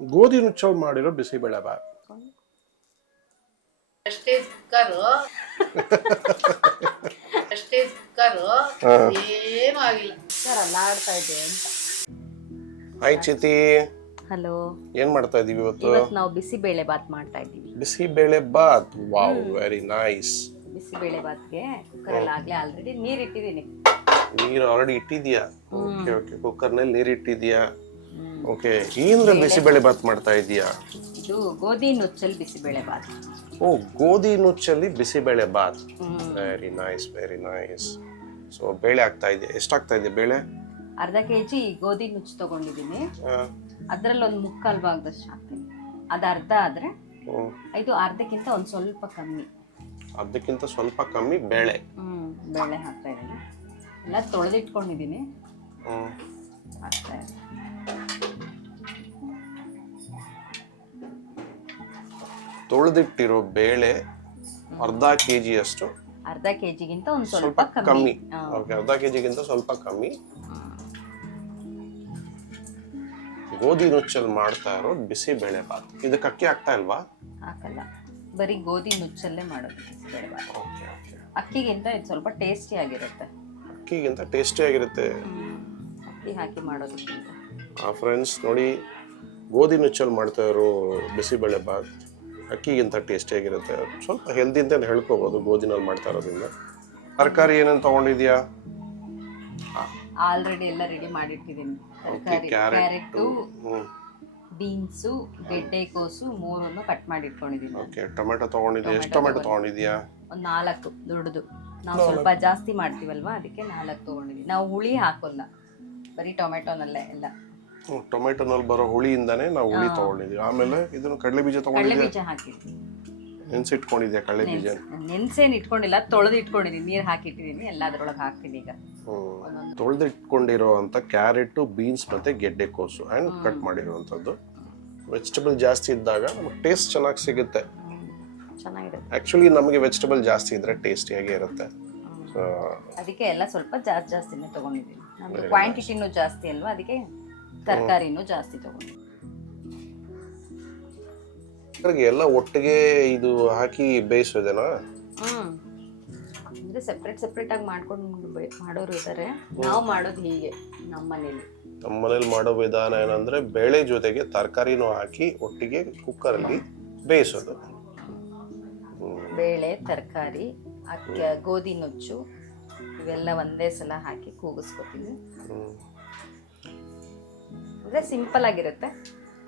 ಗೋಧಿ ನುಚ್ಚಲ್ಲಿ ಮಾಡಿರೋ bisibele Baat. Stage cooker ಏನೂ ಆಗಿಲ್ಲ ಸರ್, ಅಲ್ಲ ಆಡ್ತಾ ಇದ್ದೆ ಅಂತ. Hi Chiti, hello. ಏನ್ ಮಾಡ್ತಾ ಇದೀವಿ ಇವತ್ತು? ನಾವು ಬಿಸಿಬೇಳೆ ಬಾತ್ ಮಾಡ್ತಾ ಇದ್ದೀವಿ. Bisibele bath, wow, very nice. Bisibele ಬಾತ್ಗೆ ಕುಕ್ಕರಲ್ಲಿ ಆಗ್ಲೇ ಆಲ್ರೆಡಿ ನೀರ್ ಇಟ್ಟಿದ್ದೀನಿ. ನೀರು ಆಲ್ರೆಡಿ ಇಟ್ಟಿದ್ಯಾ? ಓಕೆ ಓಕೆ, ಕುಕ್ಕರ್ನಲ್ಲಿ ನೀರು ಇಟ್ಟಿದ್ಯಾ? ಓಕೆ, ಏನ್ರ ಬಿಸಿಬೇಳೆ ಬಾತ್ ಮಾಡ್ತಾ ಇದೀಯಾ? ಇದು ಗೋಧಿ ನುಚ್ಚಲ್ಲಿ ಬಿಸಿಬೇಳೆ ಬಾತ್. ಓ, ಗೋಧಿ ನುಚ್ಚಲ್ಲಿ bisibele bath, very nice very nice. So ಬೇಳೆ ಆಗ್ತಾ ಇದೆ. ಎಷ್ಟಾಗ್ತಾ ಇದೆ ಬೇಳೆ? ಅರ್ಧ ಕೆಜಿ ಗೋಧಿ ನುಚ್ಚು ತಗೊಂಡಿದ್ದೀನಿ. ಅದ್ರಲ್ಲಿ ಒಂದು ಮುಕ್ಕಾಲು ಭಾಗದಷ್ಟು ಹಾಕ್ತೀನಿ. ಅದು ಅರ್ಧ ಆದ್ರೆ ಇದು ಅರ್ಧಕ್ಕಿಂತ ಒಂದು ಸ್ವಲ್ಪ ಕಮ್ಮಿ. ಅರ್ಧಕ್ಕಿಂತ ಸ್ವಲ್ಪ ಕಮ್ಮಿ ಬೇಳೆ. ಬೇಳೆ ಹಾಕ್ತಾ ಇದ್ದೀನಿ. ಎಲ್ಲ ತೊಳೆದಿಟ್ಕೊಂಡಿದ್ದೀನಿ. ಹಾಕ್ತಾ ಇದ್ದೀನಿ. ತೊಳೆದಿಟ್ಟಿರೋ ಬೇಳೆ ಅರ್ಧ ಕೆಜಿ ಅಷ್ಟು. ಅರ್ಧ ಕೆಜಿಗಿಂತ ಒಂದು ಸ್ವಲ್ಪ ಕಮ್ಮಿ. ಓಕೆ, ಅರ್ಧ ಕೆಜಿಗಿಂತ ಸ್ವಲ್ಪ ಕಮ್ಮಿ. ಗೋಧಿ ನುಚ್ಚಲ್ಲಿ ಮಾಡ್ತಾ ಇರೋ ಬಿಸಿಬೇಳೆ ಬಾತ್. ಇದಕ್ಕೆ ಅಕ್ಕಿ ಹಾಕ್ತಾ ಇಲ್ವಾ? ಹಾಕಲ್ಲ, ಬರೀ ಗೋಧಿ ನುಚ್ಚಲ್ಲೇ ಮಾಡೋದು ಬಿಸಿಬೇಳೆ ಬಾತ್. ಅಕ್ಕಿಗಿಂತ ಇದು ಸ್ವಲ್ಪ ಟೇಸ್ಟಿ ಆಗಿರುತ್ತೆ. ಅಕ್ಕಿಗಿಂತ ಟೇಸ್ಟಿ ಆಗಿರುತ್ತೆ ಅಕ್ಕಿ ಹಾಕಿ ಮಾಡೋದಕ್ಕಿಂತ. ಫ್ರೆಂಡ್ಸ್ ನೋಡಿ, ಗೋಧಿ ನುಚ್ಚಲ್ಲಿ ಮಾಡ್ತಾ ಇರೋ ಬಿಸಿಬೇಳೆ ಬಾತ್ ಅಕ್ಕಿಗಿಂತ ಟೇಸ್ಟಿ ಆಗಿರುತ್ತೆ. ಸ್ವಲ್ಪ ಹೆಲ್ದಿ ಅಂತ ಹೇಳ್ಕೋಬಹುದು ಗೋಧಿನಲ್ಲಿ ಮಾಡ್ತಾ ಇರೋದ್ರಿಂದ. ತರಕಾರಿ ಏನೇನು ತಗೊಂಡಿದ್ಯಾ? ಆಲ್ರೆಡಿ ಎಲ್ಲ ರೆಡಿ ಮಾಡಿಟ್ಟಿದ್ದೀನಿ. ತರಕಾರಿ ಕ್ಯಾರೆಟು, ಬೀನ್ಸು, ಗೆಡ್ಡೆಕೋಸು ಮೂರನ್ನು ಕಟ್ ಮಾಡಿ ಇಟ್ಕೊಂಡಿದ್ದೀನಿ. ಓಕೆ, ಟೊಮೆಟೊ ತಗೊಂಡಿದ್ಯಾ? ಎಷ್ಟು ಟೊಮೆಟೊ ತಗೊಂಡಿದ್ಯಾ? ಒಂದು 4 ದೊಡ್ಡದು. ನಾವು ಸ್ವಲ್ಪ ಜಾಸ್ತಿ ಮಾಡ್ತೀವಲ್ವಾ, ಅದಕ್ಕೆ 4 ತಗೊಂಡಿದ್ದೀನಿ. ನಾವು ಹುಳಿ ಹಾಕೋಲ್ಲ, ಬರೀ ಟೊಮೆಟೊನಲ್ಲೇ ಎಲ್ಲ. ಟೊಮೆಟೊನಲ್ಲಿ ಬರೋ ಹುಳಿಯಿಂದಾನೇ ನಾವು ಹುಳಿ ತಗೊಂಡಿದ್ವಿ. ಆಮೇಲೆ ಇದನ್ನು ಕಡಲೆ ಬೀಜ ತಗೊಂಡಿದ್ಯಾ? ಕಡಲೆ ಬೀಜ ಹಾಕಿದ್ವಿ. ನೆನ್ಸಿಟ್ಕೊಂಡಿದ್ಯಾ ಕಡಲೆ ಬೀಜ? ನೆನ್ಸೇನು ಇಟ್ಕೊಂಡಿಲ್ಲ, ತೊಳೆದು ಇಟ್ಕೊಂಡಿದ್ದೀನಿ. ನೀರು ಹಾಕಿಟ್ಟಿದ್ದೀನಿ, ಎಲ್ಲ ಅದ್ರೊಳಗೆ ಹಾಕ್ತೀನಿ ಈಗ. ತೊಳೆದಿಟ್ಕೊಂಡಿರೋ ಅಂತ ಕ್ಯಾರೆಟ್, ಬೀನ್ಸ್ ಮತ್ತೆ ಗೆಡ್ಡೆಕೋಸು ಅಂಡ್ ಕಟ್ ಮಾಡಿರುವಂಥದ್ದು. ವೆಜಿಟೇಬಲ್ ಜಾಸ್ತಿ ಇದ್ದಾಗ ನಮಗೆ ಟೇಸ್ಟ್ ಚೆನ್ನಾಗಿ ಸಿಗುತ್ತೆ. ಚೆನ್ನಾಗಿರುತ್ತೆ. ಆಕ್ಚುಲಿ ನಮಗೆ ವೆಜಿಟೇಬಲ್ ಜಾಸ್ತಿ ಇದ್ರೆ ಟೇಸ್ಟಿಯಾಗಿ ಇರುತ್ತೆ. ಅದಕ್ಕೆ ಎಲ್ಲ ಸ್ವಲ್ಪ ಜಾಸ್ತಿನೇ ತಗೊಂಡಿದ್ದೀನಿ. ನಮ್ದು ಕ್ವಾಂಟಿಟಿನೂ ಜಾಸ್ತಿ ಅಲ್ವಾ, ಅದಕ್ಕೆ ತರಕಾರಿನೂ ಜಾಸ್ತಿ ತಗೊಂಡಿದ್ದೀನಿ. ಎಲ್ಲ ಒಟ್ಟಿಗೆ ಇದು ಹಾಕಿ ಬೇಯಿಸೋದೇನಾ? ಅಂದ್ರೆ ಸೆಪ್ರೇಟ್ ಆಗಿ ಮಾಡ್ಕೊಂಡು ಮಾಡೋರು ಇದ್ದಾರೆ. ನಾವು ಮಾಡೋದು ಹೀಗೆ ನಮ್ಮ ಮನೇಲಿ ಮಾಡೋ ವಿಧಾನ ಏನಂದ್ರೆ ಬೇಳೆ ಜೊತೆಗೆ ತರಕಾರಿನೂ ಹಾಕಿ ಒಟ್ಟಿಗೆ ಕುಕ್ಕರಲ್ಲಿ ಬೇಯಿಸೋದು. ಬೇಳೆ, ತರಕಾರಿ, ಅಕ್ಕಿ, ಗೋಧಿ ನುಚ್ಚು ಇವೆಲ್ಲ ಒಂದೇ ಸಲ ಹಾಕಿ ಕೂಗಿಸ್ಕೊತೀವಿ. ಅಂದ್ರೆ ಸಿಂಪಲ್ ಆಗಿರುತ್ತೆ,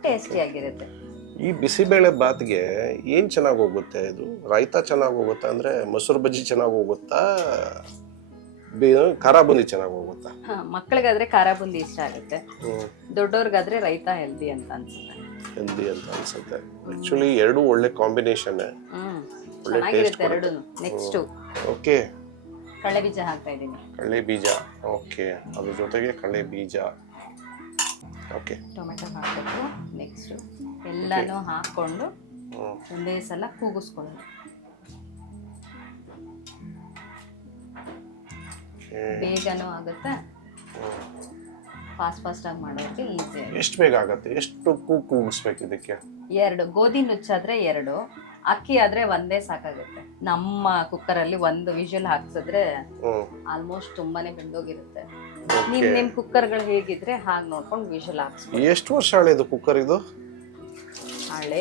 ಟೇಸ್ಟಿ ಆಗಿರುತ್ತೆ. ಈ ಬಿಸಿಬೇಳೆ ಬಾತ್ಗೆ ಏನ್ ಚೆನ್ನಾಗಿ ಹೋಗುತ್ತೆ? ಇದು ರಾಯ್ತಾ ಚೆನ್ನಾಗಿ ಹೋಗುತ್ತಾ, ಅಂದ್ರೆ ಮೊಸರು ಬಜ್ಜಿ ಚೆನ್ನಾಗಿ ಹೋಗುತ್ತಾ, ಖಾರ ಬುಂದಿ ಚೆನ್ನಾಗಿ ಹೋಗುತ್ತಾ? ಮಕ್ಕಳಿಗಾದ್ರೆ ಖಾರ ಬುಂದಿ ಇಷ್ಟ ಆಗುತ್ತೆ, ದೊಡ್ಡವ್ರಿಗಾದ್ರೆ ರೈತಾ ಹೆಲ್ದಿ ಅಂತ ಅನ್ಸುತ್ತೆ. ಆಕ್ಚುಲಿ ಎರಡು ಒಳ್ಳೆ ಕಾಂಬಿನೇಷನ್. ಚೆನ್ನಾಗಿರುತ್ತೆ ಎರಡು. ನೆಕ್ಸ್ಟ್ ಓಕೆ, ಕಡಲೆ ಬೀಜ ಹಾಕ್ತಾ ಇದ್ದೀನಿ. ಕಡಲೆ ಬೀಜ, ಓಕೆ, ಅದ್ರ ಜೊತೆಗೆ ಕಡಲೆ ಬೀಜ. ಓಕೆ, ಟೊಮೆಟೊ ಹಾಕಬೇಕು. ನೆಕ್ಸ್ಟ್ ಎಲ್ಲಾನು ಹಾಕೊಂಡು ಒಂದೇ ಸಲ ಕೂಗಿಸ್ಕೊಳ್ಳೋದು. ಬೇಗನೂ ಆಗುತ್ತೆ, ಫಾಸ್ಟ್ ಆಗಿ ಮಾಡೋಕೆ ಈಸಿ. ಎಷ್ಟು ಬೇಗ ಆಗುತ್ತೆ? ಎಷ್ಟು ಕೂಗಿಸ್ಬೇಕು ಇದಕ್ಕೆ? 2 ಗೋಧಿ ನುಚ್ಚಾದ್ರೆ 2, ಅಕ್ಕಿ ಆದ್ರೆ ಒಂದೇ ಸಾಕಾಗುತ್ತೆ. ನಮ್ಮ ಕುಕ್ಕರಲ್ಲಿ 1 ವಿಷಲ್ ಹಾಕ್ಸಿದ್ರೆ ಆಲ್ಮೋಸ್ಟ್ ತುಂಬಾನೇ ಬೆಂದೋಗಿರುತ್ತೆ. ನಿಮ್ ಕುಕ್ಕರ್ಗಳು ಹೇಗಿದ್ರೆ ಹಾಗೆ ನೋಡ್ಕೊಂಡು ವಿಷಲ್ ಹಾಕ್ಸ್ಬೇಕು. ಎಷ್ಟು ವರ್ಷ ಹಳೆದು ಕುಕ್ಕರ್ ಇದು? ಹಳೆ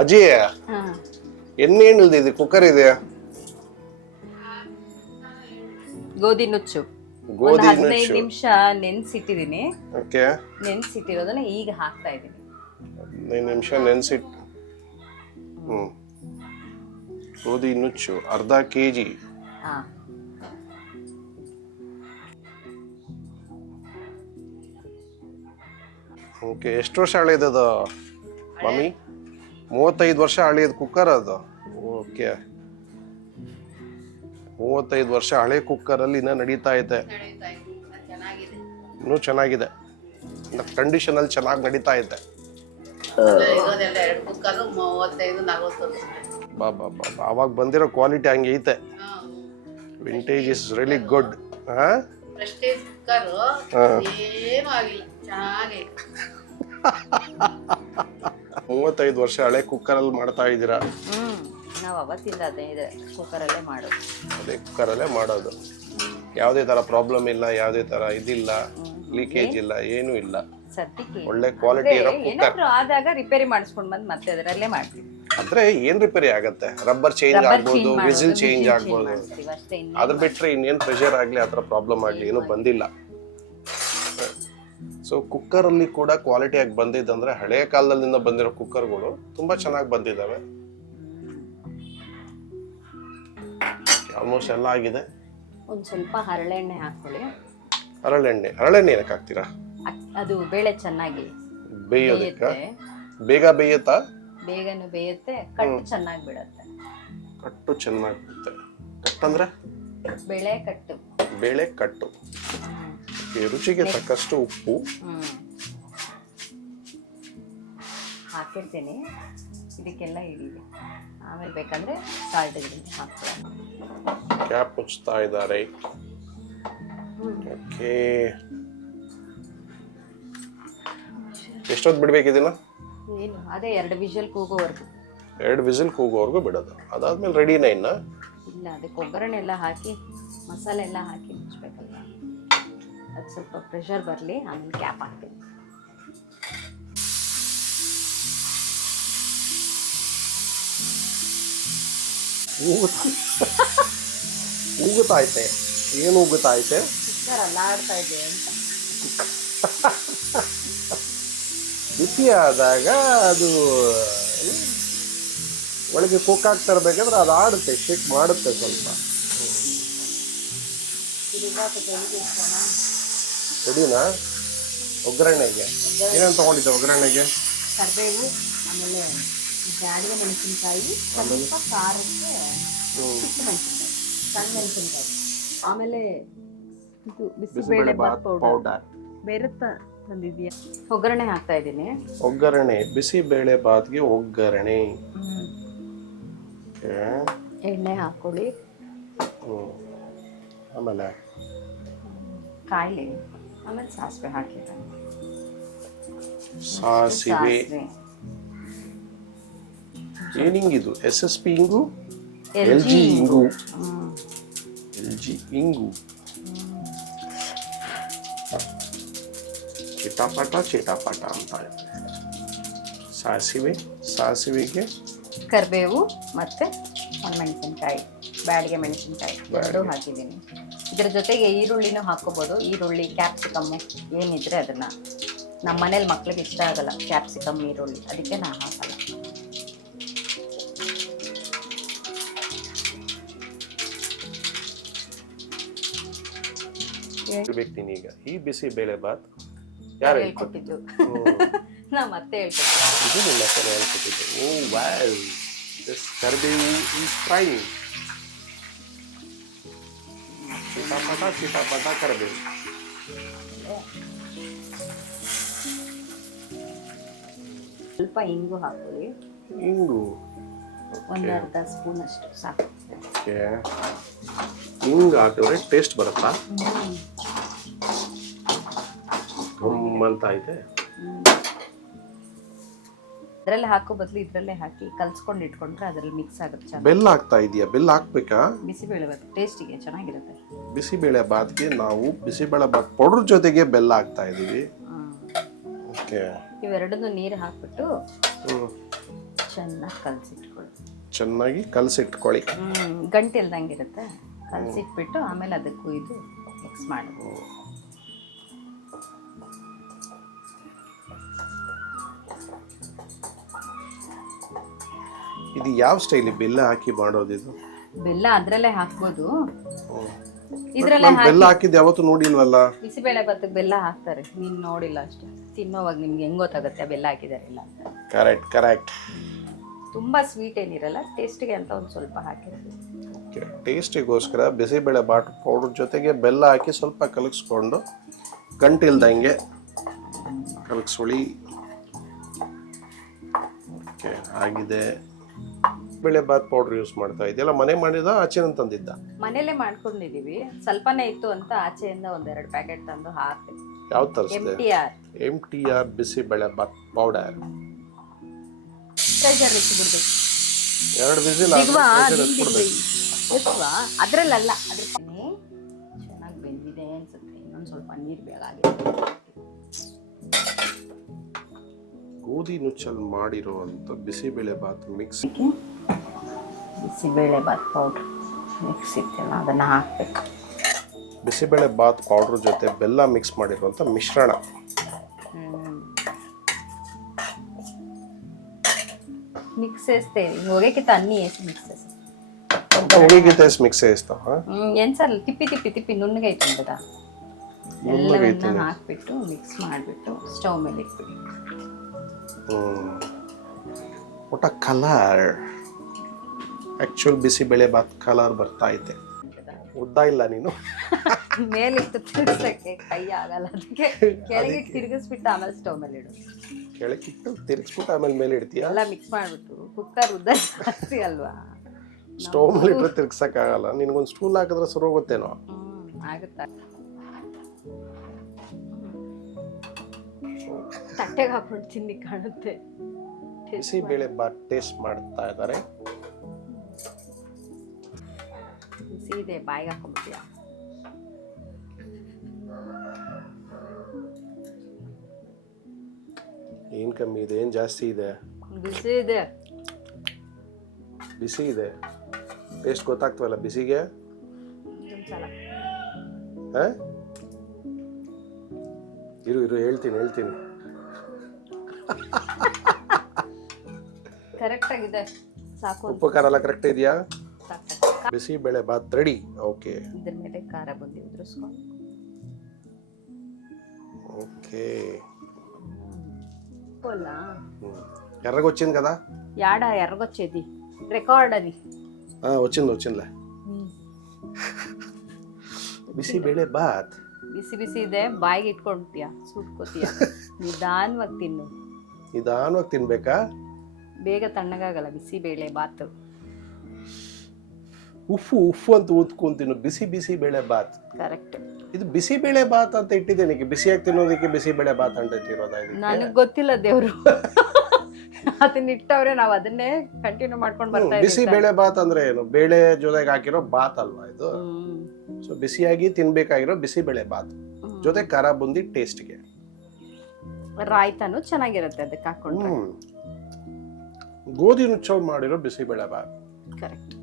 ಅಜ್ಜಿ, ಎಣ್ಣೆ ಇಲ್ದಿದೆ ಕುಕ್ಕರ್ ಇದೆ. ಗೋಧಿ ನುಚ್ಚು 15 ನಿಮಿಷ ನೆನ್ಸಿಟ್ಟಿದೀನಿ. ಓಕೆ, ನೆನ್ಸಿಟ್ಟಿರೋದನ್ನ ಈಗ ಹಾಕ್ತಾ ಇದೀನಿ. 15 ನಿಮಿಷ ನೆನ್ಸಿಟ್ಟು. ಗೋಧಿ ನುಚ್ಚು ಅರ್ಧ ಕೆಜಿ. ಓಕೆ, ಎಷ್ಟು ವರ್ಷ ಹಳೆಯದ ಮಮ್ಮಿ? 35 ವರ್ಷ ಹಳೆಯದ ಕುಕ್ಕರ್ ಅದು. ಓಕೆ, 35 ವರ್ಷ ಹಳೆ ಕುಕ್ಕರ್ ಅಲ್ಲಿ ಇನ್ನ ನಡೀತಾ ಇದೆ. ಇನ್ನೂ ಚೆನ್ನಾಗಿದೆ, ಕಂಡೀಷನ್ ಅಲ್ಲಿ ಚೆನ್ನಾಗಿ ನಡೀತಾ ಇದೆ. ಬಾಬಾ ಅವಾಗ ಬಂದಿರೋ ಕ್ವಾಲಿಟಿ ಹಂಗೆ ಐತೆ. Vintage is really good. Prestige cooker ಹಾ. ಏನೂ ಆಗಿಲ್ಲ, ಚೆನ್ನಾಗಿ 35 ವರ್ಷ ಹಳೆ ಕುಕ್ಕರಲ್ಲಿ ಮಾಡ್ತಾ ಇದ್ದೀರಾ? ನಾವು ಅವತ್ತಿಂದ ಅದೇ ಇದೆ ಕುಕ್ಕರಲ್ಲೇ ಮಾಡೋದು. ಅದೇ ಕುಕ್ಕರಲ್ಲೇ ಮಾಡೋದು. ಯಾವುದೇ ಥರ ಪ್ರಾಬ್ಲಮ್ ಇಲ್ಲ, ಯಾವುದೇ ಥರ ಇದಿಲ್ಲ, ಲೀಕೇಜ್ ಇಲ್ಲ, ಏನೂ ಇಲ್ಲ. ಸದ್ಯಕ್ಕೆ ಒಳ್ಳೆ ಕ್ವಾಲಿಟಿ ಇರೋ ಕುಕ್ಕರ್. ಏನಾದ್ರು ಆದಾಗ ರಿಪೇರಿ ಮಾಡಿಸ್ಕೊಂಡು ಬಂದು ಮತ್ತೆ ಅದರಲ್ಲೇ ಮಾಡ್ತೀವಿ. ಅಂದ್ರೆ ಏನ್ ರಿಪೇರಿ ಆಗತ್ತೆ? ರಬ್ಬರ್ ಚೇಂಜ್ ಆಗ್ಬೋದು, ವಿಸಿಲ್ ಚೇಂಜ್ ಆಗ್ಬೋದು, ಅಷ್ಟೇ. ಅದ್ರ ಬಿಟ್ರೆ ಇನ್ನೇನ್ ಪ್ರೆಷರ್ ಆಗ್ಲಿ ಆ ಥರ ಪ್ರಾಬ್ಲಮ್ ಆಗ್ಲಿ ಏನು ಬಂದಿಲ್ಲ. ಸೊ ಕುಕ್ಕರ್ ಅಲ್ಲಿ ಕೂಡ ಕ್ವಾಲಿಟಿ ಆಗಿ ಬಂದಿದ್ದಂದ್ರೆ ಹಳೆಯ ಕಾಲದಿಂದ ಬಂದಿರೋ ಕುಕ್ಕರ್ಗಳು ತುಂಬಾ ಚೆನ್ನಾಗಿ ಬಂದಿದ್ದಾವೆ. ಆಲ್ಮೋಸ್ಟ್ ಎಲ್ಲ ಆಗಿದೆ. ಒಂದು ಸ್ವಲ್ಪ ಹರಳೆಣ್ಣೆ ಹಾಕೊಳ್ಳಿ. ಹರಳೆಣ್ಣೆ ಏನಕ್ಕೆ ಹಾಕ್ತೀರಾ? ಅದು ಬೇಳೆ ಚೆನ್ನಾಗಿ ಬೇಯೋದಕ್ಕೆ. ಬೇಯುತ್ತೆ. ಬೇಗ ಬೇಯುತ್ತಾ? ಬೇಗನೆ ಬೇಯುತ್ತೆ, ಕಟ್ಟು ಚೆನ್ನಾಗಿ ಬಿಡತ್ತೆ. ಕಟ್ಟು ಚೆನ್ನಾಗಿ ಬಿಡುತ್ತೆ. ಕಟ್ಟಂದ್ರೆ ಬೇಳೆ ಕಟ್ಟು. ಈ ರುಚಿಗೆ ತಕ್ಕಷ್ಟು ಉಪ್ಪು ಹಾಕಿರ್ತೀನಿ. ಇದಕ್ಕೆಲ್ಲ ಹಿಡಿದೆ, ಆಮೇಲೆ ಬೇಕಂದ್ರೆ ಸಾಲ್ಟ್ ಹಾಕ್ಕೊಳ್ಳೋಣ. ಕ್ಯಾಪ್ ಮುಚ್ತಾ ಇದ್ದಾರೆ. ಓಕೆ, ಎಷ್ಟೊತ್ತು ಬಿಡ್ಬೇಕು ಇದನ್ನ? ಏನು ಅದೇ 2 ವಿಷಲ್ ಕೂಗೋವರೆಗೂ. 2 ವಿಸಿಲ್ ಕೂಗೋವರೆಗೂ ಬಿಡೋದು. ಅದಾದ್ಮೇಲೆ ರೆಡಿನಾ ಇನ್ನ? ಇಲ್ಲ, ಅದಕ್ಕೆ ಒಗ್ಗರಣೆ ಎಲ್ಲ ಹಾಕಿ ಮಸಾಲೆ ಎಲ್ಲ ಹಾಕಿ ಮುಚ್ಚಬೇಕಲ್ಲ. ಅದು ಸ್ವಲ್ಪ ಪ್ರೆಷರ್ ಬರಲಿ, ಆಮೇಲೆ ಕ್ಯಾಪ್ ಹಾಕ್ತೀನಿ. ಉಗುತ್ತಾ ಐತೆ. ಏನು ಉಗುತ್ತಾ ಐತೆ? ಕುಕ್ಕರ್ ಅಲ್ಲಾಡ್ತಾ ಇದೆ ಅಂತ. ಬಿಸಿ ಆದಾಗ ಅದು ಒಳಗೆ ಕುಕ್ ಆಗ್ತಾ ಇರ್ಬೇಕಾದ್ರೆ ಅದು ಆಡುತ್ತೆ, ಶೇಕ್ ಮಾಡುತ್ತೆ ಸ್ವಲ್ಪ. ರೆಡಿನಾ? ಒಗ್ಗರಣೆಗೆ ಏನೇನು ತಗೊಂಡಿದ್ದೆ? ಒಗ್ಗರಣೆಗೆ ಕರಿಬೇವು, ಆಮೇಲೆ ಬ್ಯಾಡಿಗೆ ಮೆಣಸಿನ್ಕಾಯಿ, ಸ್ವಲ್ಪ ಖಾರಕ್ಕೆ ಮೆಣಸಿನ್ಕಾಯಿ, ಸಣ್ಣ ಮೆಣಸಿನ್ಕಾಯಿ, ಆಮೇಲೆ ಇದು ಬಿಸಿಬೇಳೆಬಾತ್ ಪೌಡರ್ ಬೇರೆ ತಂದಿದ್ಯಾ? ಒಗ್ಗರಣೆ ಹಾಕ್ತಾ ಇದ್ದೀನಿ. ಒಗ್ಗರಣೆ, ಬಿಸಿಬೇಳೆ ಬಾತ್ಗೆ ಒಗ್ಗರಣೆ. ಎಣ್ಣೆ ಹಾಕೊಳ್ಳಿ. ಆಮೇಲೆ ಕಾಯಿಲೆ, ಆಮೇಲೆ ಸಾಸಿವೆ ಹಾಕಿದ್ರೆ ಸಾಸಿವೆ. ಏನ್ ಹಿಂಗಿದು? SSP ಇಂಗು, LG ಇಂಗು, LG ಇಂಗು. ಚಿಟಾಪಟ ಅಂತ ಇದೆ. ಸಾಸಿವೆಗೆ ಕರಿಬೇವು ಮತ್ತೆ ಒಣಮೆಣಸಿನ್ಕಾಯಿ, ಬ್ಯಾಡಿಗೆ ಮೆಣಸಿನ್ಕಾಯಿ ಎರಡು ಹಾಕಿದ್ದೀನಿ. ಇದ್ರ ಜೊತೆಗೆ ಈರುಳ್ಳಿನೂ ಹಾಕೋಬಹುದು. ಈರುಳ್ಳಿ, ಕ್ಯಾಪ್ಸಿಕಮ್ ಏನಿದ್ರೆ ಅದನ್ನ. ನಮ್ಮ ಮನೇಲಿ ಮಕ್ಳಿಗೆ ಇಷ್ಟ ಆಗಲ್ಲ ಕ್ಯಾಪ್ಸಿಕಮ್, ಈರುಳ್ಳಿ, ಅದಕ್ಕೆ ನಾ ಹಾಕಲ್ಲ. ಈಗ ಈ ಬಿಸಿಬೇಳೆ ಬಾತ್ ಯಾರು ಹೇಳ್ಕೊಟ್ಟಿದ್ದು? ನಾ ಮತ್ತೆ ಹೇಳ್ಕೊಟ್ಟಿದ್ದು. ಇದು ನಿಮ್ಮ ಹೆಸರು ಹೇಳ್ಕೊಟ್ಟಿದ್ದು. ಓ ವಾವ್, ದಿಸ್ ಕರಿಬೇವು ಈಸ್ ಫ್ರೈಯಿಂಗ್. ಚಿಟಾಪಟ ಕರಿಬೇವು. ಸ್ವಲ್ಪ ಇಂಗು ಹಾಕೊಳ್ಳಿ. ಇಂಗು ಒಂದು ಅರ್ಧ ಸ್ಪೂನ್ ಅಷ್ಟು ಸಾಕು. ಓಕೆ, ಹಿಂಗೆ ಹಾಕಿದ್ರೆ ಟೇಸ್ಟ್ ಬರುತ್ತಾ? ಅಂತ ಐತೆ. ಅದರಲ್ಲೇ ಹಾಕೋ ಬದಲು ಇದ್ರಲ್ಲೇ ಹಾಕಿ ಕಲ್ಸ್ಕೊಂಡು ಇಟ್ಕೊಂಡ್ರೆ ಅದರಲ್ಲಿ ಮಿಕ್ಸ್ ಆಗುತ್ತೆ ಚೆನ್ನಾಗಿ. ಬೆಲ್ಲ ಹಾಕ್ತಾ ಇದೆಯಾ? ಬೆಲ್ಲ ಹಾಕ್ಬೇಕಾ? ಬಿಸಿಬೇಳೆ ಬಾತ್ ಟೇಸ್ಟಿಗೆ ಚೆನ್ನಾಗಿರುತ್ತೆ. ಬಿಸಿಬೇಳೆ ಬಾತ್ಗೆ ನಾವು ಬಿಸಿಬೇಳೆ ಬಾತ್ ಪೌಡರ್ ಜೊತೆಗೆ ಬೆಲ್ಲ ಹಾಕ್ತಾ ಇದೀವಿ. ಓಕೆ, ಇವೆರಡನ್ನು ನೀರು ಹಾಕ್ಬಿಟ್ಟು ಚೆನ್ನಾಗಿ ಕಲಸಿಟ್ಕೊಳ್ಳಿ. ಗಂಟೆ ಇಲ್ದಂಗಿರುತ್ತೆ. ಕಲಸಿಟ್ಬಿಟ್ಟು ಆಮೇಲೆ ಅದಕ್ಕೂ ಇದು ಮಿಕ್ಸ್ ಮಾಡೋದು. ಇದು ಯಾವ ಸ್ಟೈಲ್ ಬೆಲ್ಲ ಹಾಕಿ ಮಾಡೋದು? ಇದು ಬೆಲ್ಲ ಅದ್ರಲ್ಲೇ ಹಾಕ್ಬೋದು. ಇದ್ರಲ್ಲೇ ಬೆಲ್ಲ ಹಾಕಿದ್ದು ಯಾವತ್ತೂ ನೋಡಿಲ್ವಲ್ಲ. ಬಿಸಿಬೇಳೆ ಬಾತ್ಗೆ ಬೆಲ್ಲ ಹಾಕ್ತಾರೆ, ನೀನ್ ನೋಡಿಲ್ಲ ಅಷ್ಟೇ. ತಿನ್ನೋವಾಗ ನಿಮ್ಗೆ ಹೆಂಗ್ ಗೊತ್ತಾಗುತ್ತೆ ಬೆಲ್ಲ ಹಾಕಿದಾರೆ ಇಲ್ಲ ಅಂತ? ಕರೆಕ್ಟ್. ತುಂಬಾ ಸ್ವೀಟ್ ಏನಿರಲ್ಲ, ಟೇಸ್ಟಿಗೆ ಅಂತ ಒಂದು ಸ್ವಲ್ಪ ಹಾಕಿರೋದು. ಟೇಸ್ಟಿಗೋಸ್ಕರ ಬಿಸಿಬೇಳೆ ಬಾಟ್ ಪೌಡರ್ ಜೊತೆಗೆ ಬೆಲ್ಲ ಹಾಕಿ ಸ್ವಲ್ಪ ಕಲಗಿಸ್ಕೊಂಡು ಗಂಟಿಲ್ದಂಗೆ ಕಲಗಿಸ್ಕೊಳ್ಳಿ. ಓಕೆ, ಆಗಿದೆ. ಬಿಸಿಬೇಳೆ ಬಾತ್ ಪೌಡರ್ ಯೂಸ್ ಮಾಡ್ತಾ ಇದೆಯಲ್ಲ, ಮನೆ ಮಾಡಿದ ಆಚೆನ ತಂದಿದ್ದ? ಮನೇಲೆ ಮಾಡ್ಕೊಂಡಿದೀವಿ, ಸ್ವಲ್ಪನೇ ಇತ್ತು ಅಂತ ಆಚೆಯಿಂದ 1-2 ಪ್ಯಾಕೆಟ್ ತಂದು ಹಾಕ್ದೆ. ಯಾವ್ದು ತರಿಸ್ದೆ? MTR bisibele bath powder. Pressure ಇಟ್ಬಿಡ್ಬೇಕು. 2 ವಿಸಿಲ್ ಅದ್ರಲ್ಲ ಅದ್ರ ಚೆನ್ನಾಗಿ ಬೆಂದಿದೆ ಅನ್ಸುತ್ತೆ. ಇನ್ನೊಂದು ಸ್ವಲ್ಪ ನೀರು ಬೇಕಾಗಿದೆ. ಗೋಧಿ ನುಚ್ಚಲ್ ಮಾಡಿರುವಂತ bisibele bath mix. Bisibele bath powder mix ಇತ್ತಲ್ಲ, ಅದನ್ನ ಹಾಕ್ಬೇಕು. ಬಿಸಿಬೇಳೆ ಬಾತ್ ಪೌಡರ್ ಜೊತೆ ಬೆಲ್ಲ ಮಿಕ್ಸ್ ಮಾಡಿರುವಂತ ಮಿಶ್ರಣ. మిక్స్ చేస్తే ఒకేకిత అన్ని వేసి మిక్స్ చేసి ఒకేకిత మిక్స్ చేస్తావా? ಎನ್ಸಲ್ಲ ತಿಪ್ಪಿ ನುಣ್ಣಗೆ ಐತೆ కదా, ಎಲ್ಲವನ್ನ ಹಾಕ್ಬಿಟ್ಟು ಮಿಕ್ಸ್ ಮಾಡಿಬಿಟ್ಟು ಸ್ಟವ್ ಮೇಲೆ ಇಟ್ಬಿಡಿ. ಒಟ್ಟ colour actual bisibele bath colour ಬರ್ತಾ ಐತೆ. ಉದ್ದ ಇಲ್ಲ ನೀನು. ಮೇಲಿಟ್ಟು ತಿರ್ಗಿಸಕ್ಕೆ ಕೈ ಆಗಲ್ಲ, ಅದಕ್ಕೆ ಕೆಳಗೆ ತಿರ್ಗಿಸ್ಬಿಟ್ಟು ಆಮೇಲೆ ಸ್ಟವ್ ಮೇಲೆ ಇಡು. ಕೆಳಗಿಟ್ಟು ತಿರ್ಗಿಸ್ಬಿಟ್ಟು ಆಮೇಲೆ ಮೇಲೆ ಇಡ್ತೀಯ? ಎಲ್ಲ ಮಿಕ್ಸ್ ಮಾಡಿಬಿಟ್ಟು. ಕುಕ್ಕರ್ ಉದ್ದ ಜಾಸ್ತಿ ಅಲ್ವಾ, ಸ್ಟವ್ ಮೇಲೆ ಇಟ್ಟರೆ ತಿರ್ಗ್ಸಕ್ ಆಗಲ್ಲ. ನಿನ್ಗೊಂದು ಸ್ಟೂಲ್ ಹಾಕಿದ್ರೆ ಸರಿ ಹೋಗುತ್ತೇನೋ? ಆಗುತ್ತಾ? ತಟ್ಟೆಗೆ ಹಾಕೊಂಡು ತಿನ್ನಿ ಕಾಣುತ್ತೆ. ಬಿಸಿಬೇಳೆ ಬಾತ್ ಟೇಸ್ಟ್ ಮಾಡ್ತಾ ಇದ್ದಾರೆ. ಸೀದೆ ಬಾಯಿಗೆ ಹಾಕೊಂಡ್ಬಿಟ್ಟಿಯಾ? ಏನ್ ಕಮ್ಮಿ ಇದೆ, ಏನ್ ಜಾಸ್ತಿ ಇದೆ? ಬಿಸಿ ಇದೆ. ಬಿಸಿ ಇದೆ. ಟೇಸ್ಟ್ ಗೊತ್ತಾಗ್ತವಲ್ಲ ಬಿಸಿಗೆ. ಇರು ಹೇಳ್ತೀನಿ. ಕರೆಕ್ಟ್ ಆಗಿದೆ, ಸಾಕು. ಉಪ್ಪು ಖಾರ ಎಲ್ಲ ಕರೆಕ್ಟ್ ಇದೆಯಾ? ಬಿಸಿಬೇಳೆ ಬಾತ್ ರೆಡಿ. ಓಕೆ, ಇದ್ರ ಮೇಲೆ ಖಾರ ಬುಂದಿ ಉದುರಿಸ್ಕೊಂಡು. ఓకే పోలా ఎర్రగొచ్చింది కదా? యాడా ఎర్రగొచ్చేది రికార్డ్ అది. వచ్చిందిలే. ಬಿಸಿ ಬೇಳೆ ಬಾತ್ ಬಿಸಿ ಇದೆ, ಬಾಯಿಗೆ ಇಟ್ಕೊಂಡ್ತೀಯ, ಸುಟ್ಕೋತೀಯ. ನಿಧಾನವಾಗಿ ತಿನ್ನು. ನಿಧಾನವಾಗಿ ತಿನ್ಬೇಕಾ? ಬೇಗ ತಣ್ಣಗಾಗಲ್ಲ ಬಿಸಿ ಬೇಳೆ ಬಾತ್. ಉಫು ಅಂತ ಊದ್ಕೊಂತೀನಿ. ಬಿಸಿ ಬೇಳೆ ಬಾತ್ ಕರೆಕ್ಟ್. ಇದು ಬಿಸಿ ಬೇಳೆ ಬಾತ್ ಅಂತ ಇಟ್ಟಿದ್ದೇನೆ. ಬಿಸಿಯಾಗಿ ತಿನ್ನೋದಕ್ಕೆ ಬಿಸಿ ಬೇಳೆ ಬಾತ್ ಅಂತ ಇಟ್ಟಿರೋದಾ? ನನಗೆ ಗೊತ್ತಿಲ್ಲ ದೇವ್ರು. ಅದನ್ನ ಇಟ್ಟವ್ರೆ, ನಾವು ಅದನ್ನೇ ಕಂಟಿನ್ಯೂ ಮಾಡ್ಕೊಂಡು ಬರ್ತಾ ಇದ್ದೀವಿ. ಬಿಸಿ ಬೇಳೆ ಬಾತ್ ಅಂದ್ರೆ ಏನು? ಬೇಳೆ ಜೊತೆಗೆ ಹಾಕಿರೋ ಬಾತ್ ಅಲ್ವಾ ಇದು? ಸೊ ಬಿಸಿಯಾಗಿ ತಿನ್ಬೇಕಾಗಿರೋ ಬಿಸಿ ಬೇಳೆ ಬಾತ್ ಜೊತೆ ಖಾರ ಬುಂದಿ ಟೇಸ್ಟ್ಗೆ. ರಾಯ್ತಾನು ಚೆನ್ನಾಗಿರುತ್ತೆ ಅದಕ್ಕೆ ಹಾಕೊಂಡ್ರೆ. ಗೋಧಿ ನುಚ್ಚಲ್ ಮಾಡಿರೋ ಬಿಸಿ ಬೇಳೆ ಬಾತ್ ಕರೆಕ್ಟ್.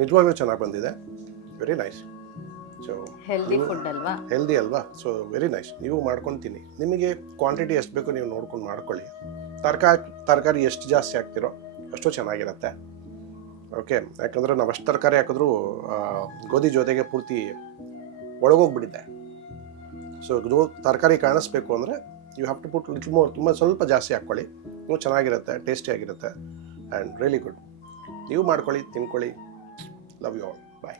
ನಿಜವಾಗ್ಲೂ ಚೆನ್ನಾಗಿ ಬಂದಿದೆ. Very nice. So healthy food ಅಲ್ವಾ? ಹೆಲ್ದಿ ಅಲ್ವಾ? So very nice. ನೀವು ಮಾಡ್ಕೊತೀನಿ. ನಿಮಗೆ ಕ್ವಾಂಟಿಟಿ ಎಷ್ಟು ಬೇಕು ನೀವು ನೋಡ್ಕೊಂಡು ಮಾಡ್ಕೊಳ್ಳಿ. ತರಕಾರಿ ಎಷ್ಟು ಜಾಸ್ತಿ ಹಾಕ್ತಿರೋ ಅಷ್ಟು ಚೆನ್ನಾಗಿರುತ್ತೆ. ಓಕೆ, ಯಾಕಂದರೆ ನಾವು ಅಷ್ಟು ತರಕಾರಿ ಹಾಕಿದ್ರೂ ಗೋಧಿ ಜೊತೆಗೆ ಪೂರ್ತಿ ಒಳಗೋಗ್ಬಿಟ್ಟಿದೆ. ಸೊ ತರಕಾರಿ ಕಾಣಿಸ್ಬೇಕು ಅಂದರೆ you have to put little more. ತುಂಬ ಸ್ವಲ್ಪ ಜಾಸ್ತಿ ಹಾಕ್ಕೊಳ್ಳಿ, ಇನ್ನೂ ಚೆನ್ನಾಗಿರುತ್ತೆ, ಟೇಸ್ಟಿಯಾಗಿರುತ್ತೆ ಆ್ಯಂಡ್ ರಿಯಲಿ ಗುಡ್. ನೀವು ಮಾಡ್ಕೊಳ್ಳಿ, ತಿನ್ಕೊಳ್ಳಿ. Love you all. ಬಾಯ್.